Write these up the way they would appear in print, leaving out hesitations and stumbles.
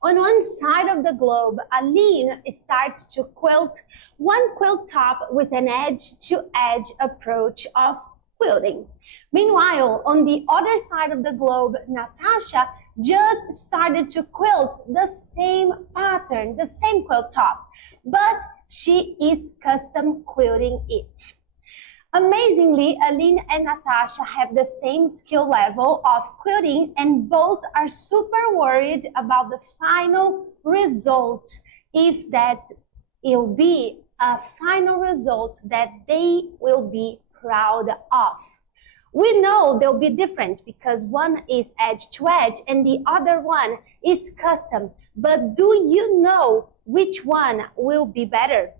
On one side of the globe, Aline starts to quilt one quilt top with an edge-to-edge approach of quilting. Meanwhile, on the other side of the globe, Natasha just started to quilt the same pattern, the same quilt top, but she is custom quilting it. Amazingly, Aline and Natasha have the same skill level of quilting, and both are super worried about the final result, if that will be a final result that they will be proud of. We know they'll be different because one is edge to edge and the other one is custom, but do you know which one will be better?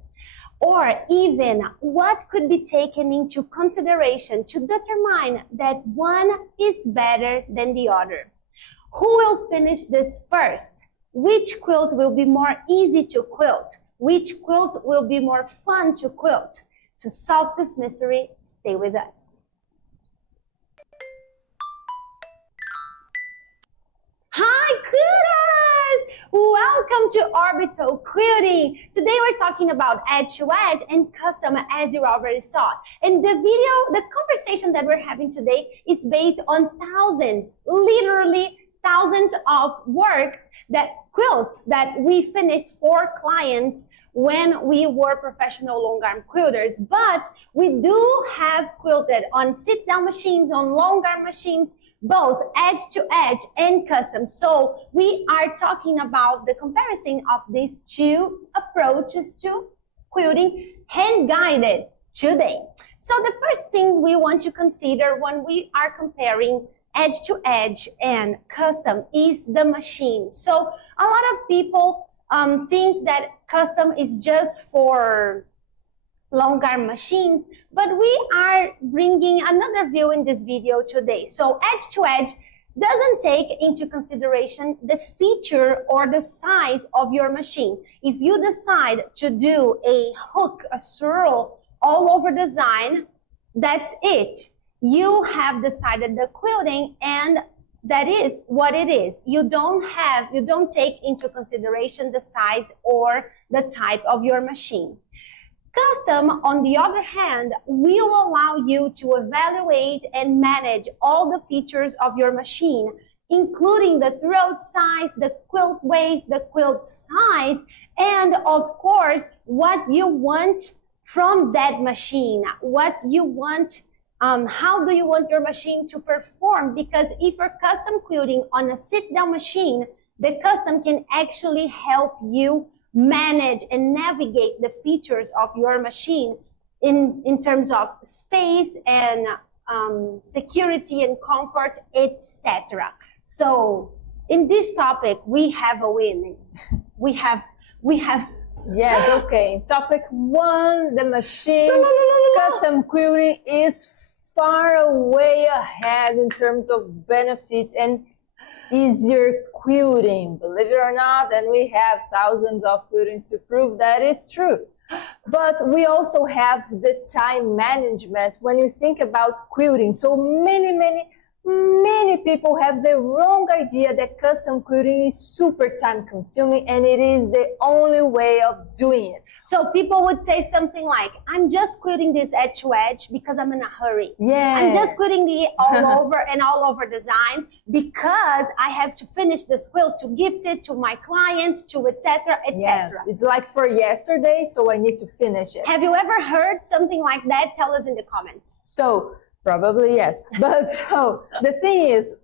Or even what could be taken into consideration to determine that one is better than the other? Who will finish this first? Which quilt will be more easy to quilt? Which quilt will be more fun to quilt? To solve this mystery, stay with us. Hi, quilters! Welcome to Orbital Quilting. Today we're talking about edge to edge and custom, as you already saw. And the conversation that we're having today is based on thousands, literally thousands of quilts that we finished for clients when we were professional long arm quilters. But we do have quilted on sit down machines, on long arm machines, both edge to edge and custom. So we are talking about the comparison of these two approaches to quilting, hand guided today. So the first thing we want to consider when we are comparing edge to edge and custom is the machine. So a lot of people think that custom is just for long arm machines, but we are bringing another view in this video today. So edge to edge doesn't take into consideration the feature or the size of your machine. If you decide to do a hook, a swirl all over design, that's it. You have decided the quilting, and that is what it is. You don't take into consideration the size or the type of your machine. Custom, on the other hand, will allow you to evaluate and manage all the features of your machine, including the throat size, the quilt weight, the quilt size, and of course, what you want from that machine, what you want, how do you want your machine to perform? Because if you're custom quilting on a sit-down machine, the custom can actually help you manage and navigate the features of your machine in terms of space and security and comfort, etc. So in this topic, we have a win. We have. Yes, okay. Topic 1, the machine. Custom quilting is far way ahead in terms of benefits and easier quilting, believe it or not, and we have thousands of quiltings to prove that is true. But we also have the time management when you think about quilting. So many people have the wrong idea that custom quilting is super time consuming, and it is the only way of doing it. So people would say something like, I'm just quilting this edge to edge because I'm in a hurry. Yeah. I'm just quilting the all over design because I have to finish this quilt to gift it to my client, to etc. etc. Yes, it's like for yesterday, so I need to finish it. Have you ever heard something like that? Tell us in the comments. So probably yes. But so the thing is,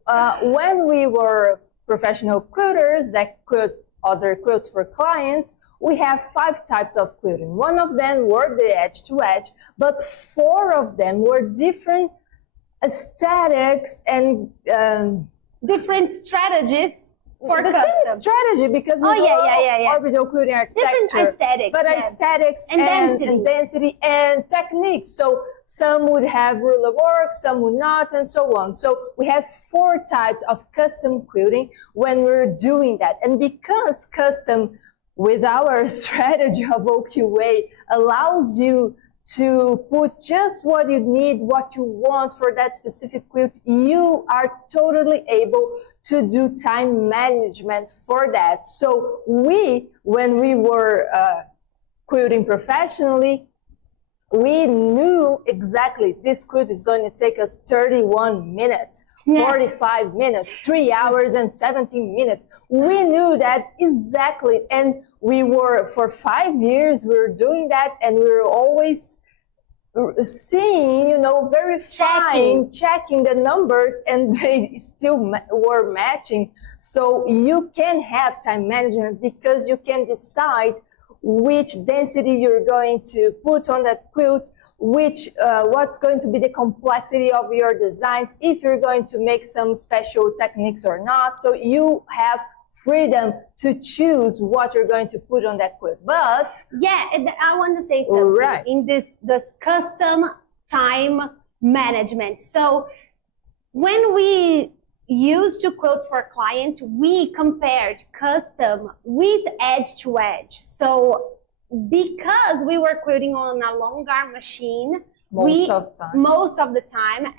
when we were professional quilters that quilt other quilts for clients, we have 5 types of quilting. One of them were the edge to edge, but 4 of them were different aesthetics and different strategies for the custom. same strategy, because orbital quilting architecture, different aesthetics, but aesthetics and density and techniques. So some would have ruler work, some would not, and so on. So we have 4 types of custom quilting when we're doing that. And because custom, with our strategy of OQA, allows you to put just what you need, what you want for that specific quilt, you are totally able to do time management for that. So when we were quilting professionally, we knew exactly this quilt is going to take us 31 minutes, 45 minutes, 3 hours and 17 minutes. We knew that exactly. And we were, for 5 years, we were doing that, and we were always seeing, verifying, checking the numbers, and they still were matching. So you can have time management because you can decide which density you're going to put on that quilt, what's going to be the complexity of your designs, if you're going to make some special techniques or not. So you have freedom to choose what you're going to put on that quilt. But I want to say something in this custom time management. So when we used to quilt for a client, we compared custom with edge to edge. So because we were quilting on a long arm machine, most of the time,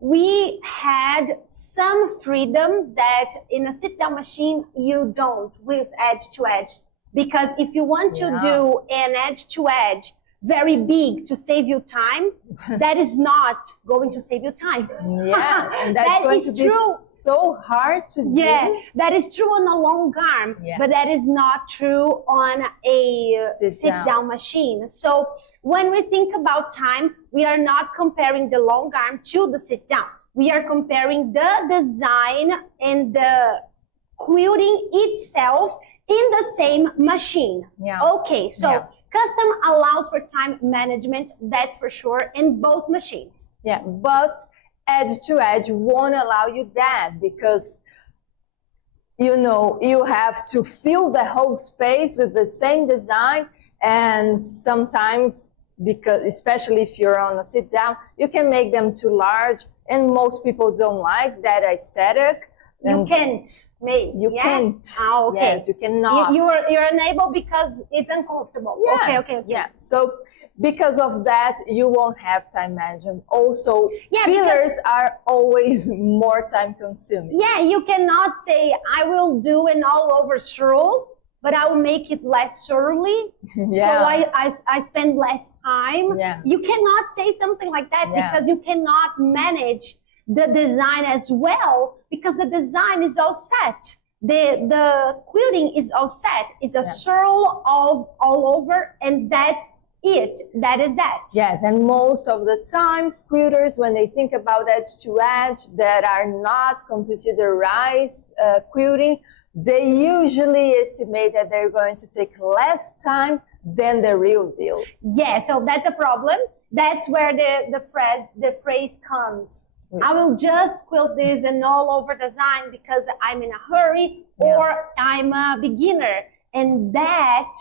we had some freedom that in a sit-down machine you don't with edge to edge. Because if you want to do an edge to edge very big to save you time, that is not going to save you time. Yeah, and that's going to be so hard to do. Yeah, that is true on a long arm, but that is not true on a sit-down machine. So when we think about time, we are not comparing the long arm to the sit-down. We are comparing the design and the quilting itself in the same machine. Okay, so custom allows for time management, that's for sure, in both machines. Yeah, but edge to edge won't allow you that, because you have to fill the whole space with the same design, and sometimes, because especially if you're on a sit down, you can make them too large, and most people don't like that aesthetic. You can't make. You can't. Okay. Yes, you cannot. You're unable because it's uncomfortable. Yes. Okay. Yeah. So because of that, you won't have time management. Also, fillers are always more time consuming. Yeah, you cannot say, I will do an all over swirl, but I will make it less swirly. So I spend less time. Yes. You cannot say something like that because you cannot manage the design as well, because the design is all set. The quilting is all set. It's a swirl all over, and that's it. That is that. Yes, and most of the times, quilters, when they think about edge to edge that are not computerized quilting, they usually estimate that they're going to take less time than the real deal. Yeah, so that's a problem. That's where the phrase comes. I will just quilt this and all over design because I'm in a hurry or I'm a beginner. And that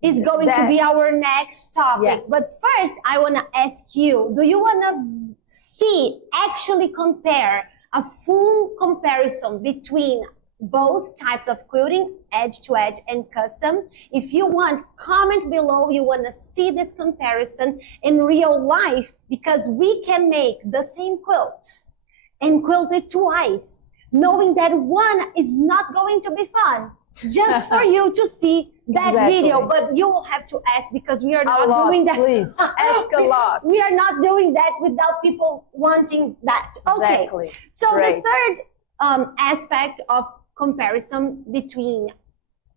is going to be our next topic. Yeah. But first, I want to ask you, do you want to actually compare a full comparison between both types of quilting, edge to edge and custom? If you want, comment below. You want to see this comparison in real life, because we can make the same quilt and quilt it twice, knowing that one is not going to be fun, just for you to see that video. But you will have to ask, because we are not doing that. Please ask a lot. We are not doing that without people wanting that. Okay. Exactly. So the third aspect of comparison between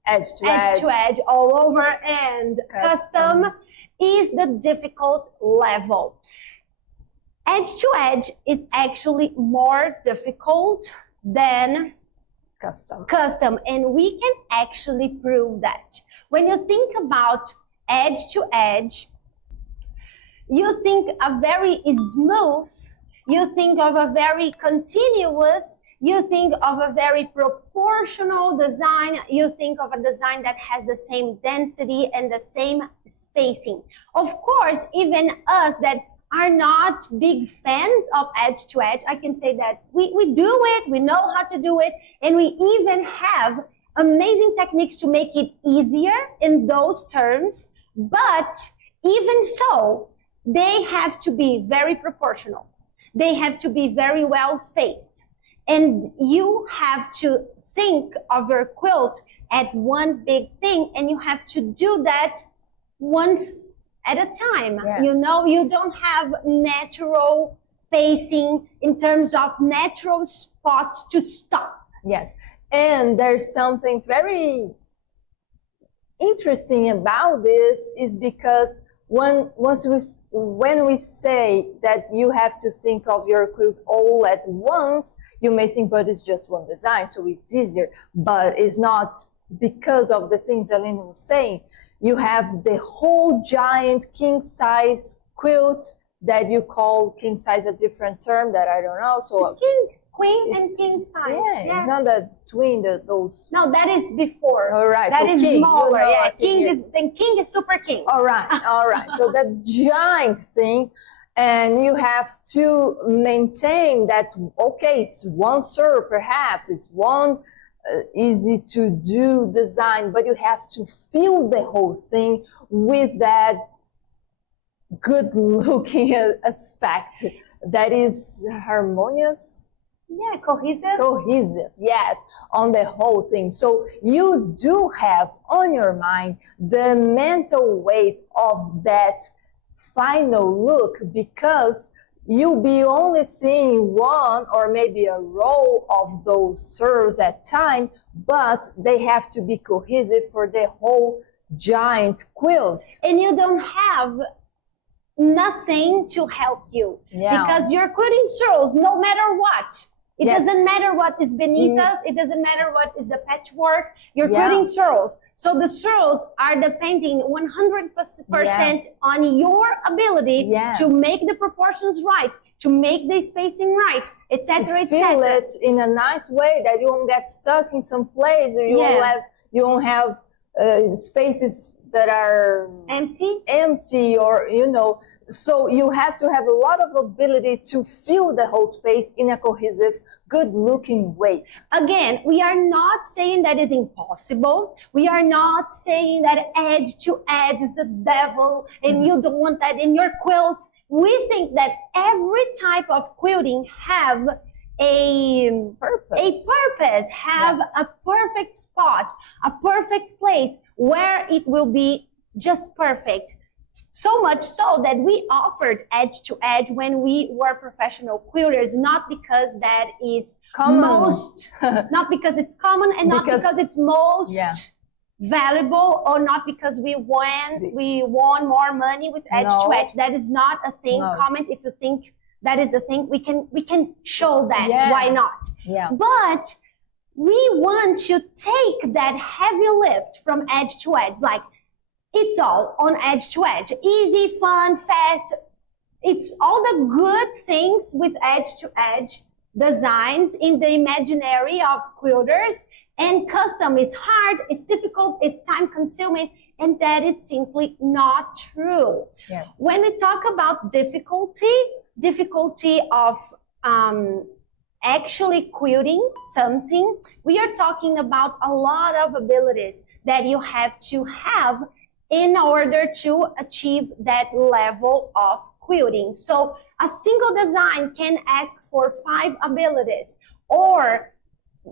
edge to edge, all over, and custom is the difficult level. Edge to edge is actually more difficult than custom, and we can actually prove that. When you think about edge to edge, you think a very smooth, you think of a very continuous, you think of a very proportional design, you think of a design that has the same density and the same spacing. Of course, even us that are not big fans of edge to edge, I can say that we do it, we know how to do it, and we even have amazing techniques to make it easier in those terms. But even so, they have to be very proportional. They have to be very well spaced. And you have to think of your quilt at one big thing, and you have to do that once at a time. Yeah. You know, you don't have natural spacing in terms of natural spots to stop. Yes. And there's something very interesting about this is because when we say that you have to think of your quilt all at once, you may think, but it's just one design, so it's easier. But it's not, because of the things Aline was saying. You have the whole giant king size quilt that you call king size, a different term that I don't know. So it's king, queen, and king size. Yeah, it's not that twin, those. No, that is before. All right, that so is king, smaller. you know, Yeah, king is super king. All right, all right. So that giant thing, and you have to maintain that. Okay, it's one serve, perhaps it's one easy to do design, but you have to fill the whole thing with that good looking aspect that is harmonious. Yeah, cohesive. Cohesive, yes, on the whole thing. So you do have on your mind the mental weight of that final look, because you'll be only seeing one or maybe a row of those serves at a time, but they have to be cohesive for the whole giant quilt. And you don't have nothing to help you, because you're quilting serls no matter what. It doesn't matter what is beneath us. It doesn't matter what is the patchwork. You're quilting serls. So the serls are depending 100% on your ability to make the proportions right, to make the spacing right, etc., etc. Feel it in a nice way that you won't get stuck in some place, or you won't have spaces that are empty, or you know. So you have to have a lot of ability to fill the whole space in a cohesive, good-looking way. Again, we are not saying that is impossible. We are not saying that edge to edge is the devil and you don't want that in your quilts. We think that every type of quilting have a purpose, have a perfect spot, a perfect place where it will be just perfect. So much so that we offered edge to edge when we were professional quilters, not because that is common. Not because it's common, and not because it's most valuable, or not because we won more money with edge to edge. That is not a thing. Comment if you think that is a thing. We can show that. Why not? But we want to take that heavy lift from edge to edge, like it's all on edge to edge. Easy, fun, fast. It's all the good things with edge to edge designs in the imaginary of quilters. And custom is hard, it's difficult, it's time consuming, and that is simply not true. Yes. When we talk about difficulty of actually quilting something, we are talking about a lot of abilities that you have to have in order to achieve that level of quilting. So a single design can ask for 5 abilities, or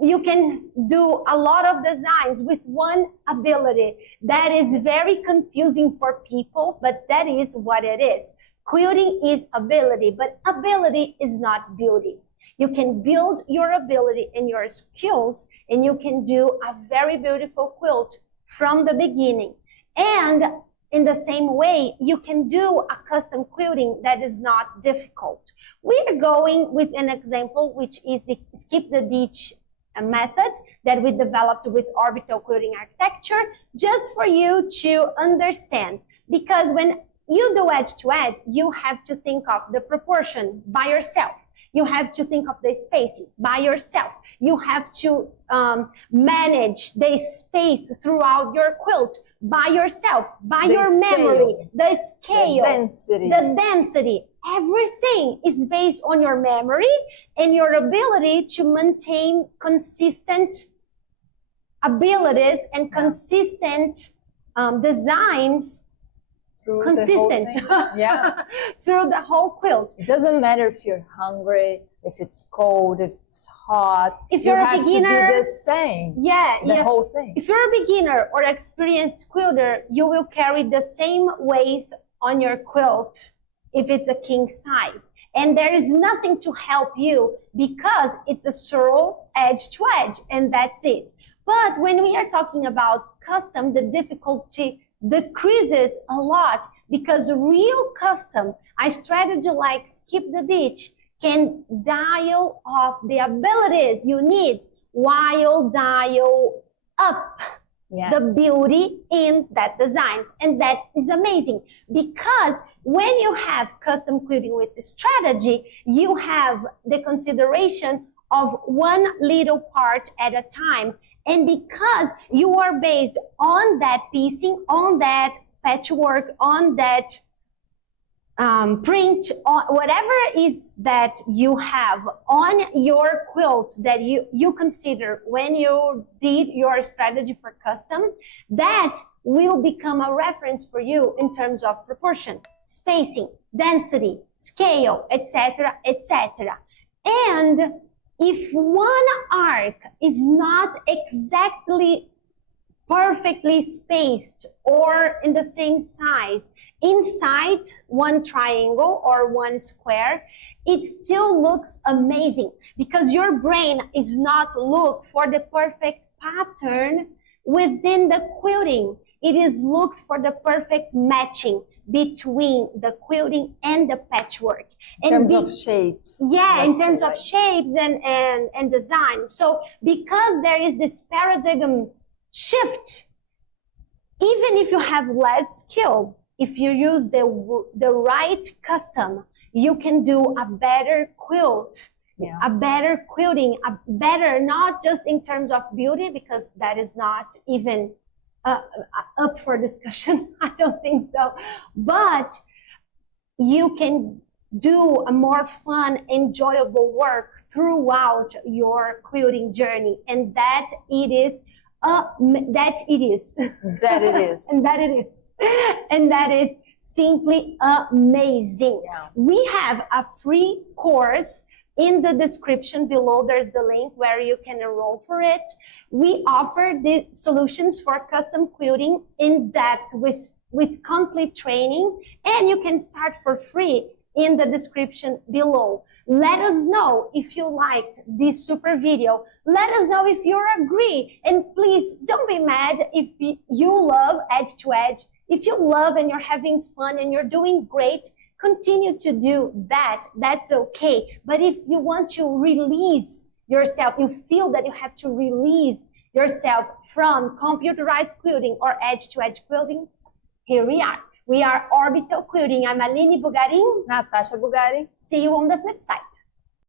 you can do a lot of designs with 1 ability. That is very confusing for people, but that is what it is. Quilting is ability, but ability is not beauty. You can build your ability and your skills, and you can do a very beautiful quilt from the beginning. And in the same way, you can do a custom quilting that is not difficult. We are going with an example, which is the skip the ditch method that we developed with Orbital quilting architecture, just for you to understand. Because when you do edge to edge, you have to think of the proportion by yourself. You have to think of the spacing by yourself. You have to manage the space throughout your quilt by yourself, by your memory, the scale, the density. Everything is based on your memory and your ability to maintain consistent abilities and consistent designs through consistent the whole thing. Yeah. through the whole quilt. It doesn't matter if you're hungry, if it's cold, if it's hot. If you're a have beginner, to be the same. Yeah, The whole thing. If you're a beginner or experienced quilter, you will carry the same weight on your quilt if it's a king size. And there is nothing to help you because it's a surl edge to edge, and that's it. But when we are talking about custom, the difficulty decreases a lot because real custom, a strategy like skip the ditch, can dial off the abilities you need while dial up the beauty in that designs. And that is amazing because when you have custom quilting with the strategy, you have the consideration of one little part at a time. And because you are based on that piecing, on that patchwork, on that print, on whatever is that you have on your quilt that you consider when you did your strategy for custom, that will become a reference for you in terms of proportion, spacing, density, scale, etc., etc. And if one arc is not exactly perfectly spaced or in the same size inside one triangle or one square, it still looks amazing because your brain is not looked for the perfect pattern within the quilting. It is looked for the perfect matching between the quilting and the patchwork. In terms of shapes. Yeah, in terms of shapes and design. So because there is this paradigm shift, even if you have less skill, if you use the right custom, you can do a better quilt, a better quilting, a better, not just in terms of beauty, because that is not even up for discussion. I don't think so. But you can do a more fun, enjoyable work throughout your quilting journey, and that it is. That it is. And that is simply amazing. Yeah. We have a free course in the description below. There's the link where you can enroll for it. We offer the solutions for custom quilting in depth with complete training, and you can start for free in the description below. Let us know if you liked this super video. Let us know if you agree. And please don't be mad if you love edge to edge. If you love and you're having fun and you're doing great, continue to do that. That's okay. But if you want to release yourself, you feel that you have to release yourself from computerized quilting or edge to edge quilting, here we are. We are Orbital Quilting. I'm Aline Bugarin. Natasha Bugari. See you on the flip side.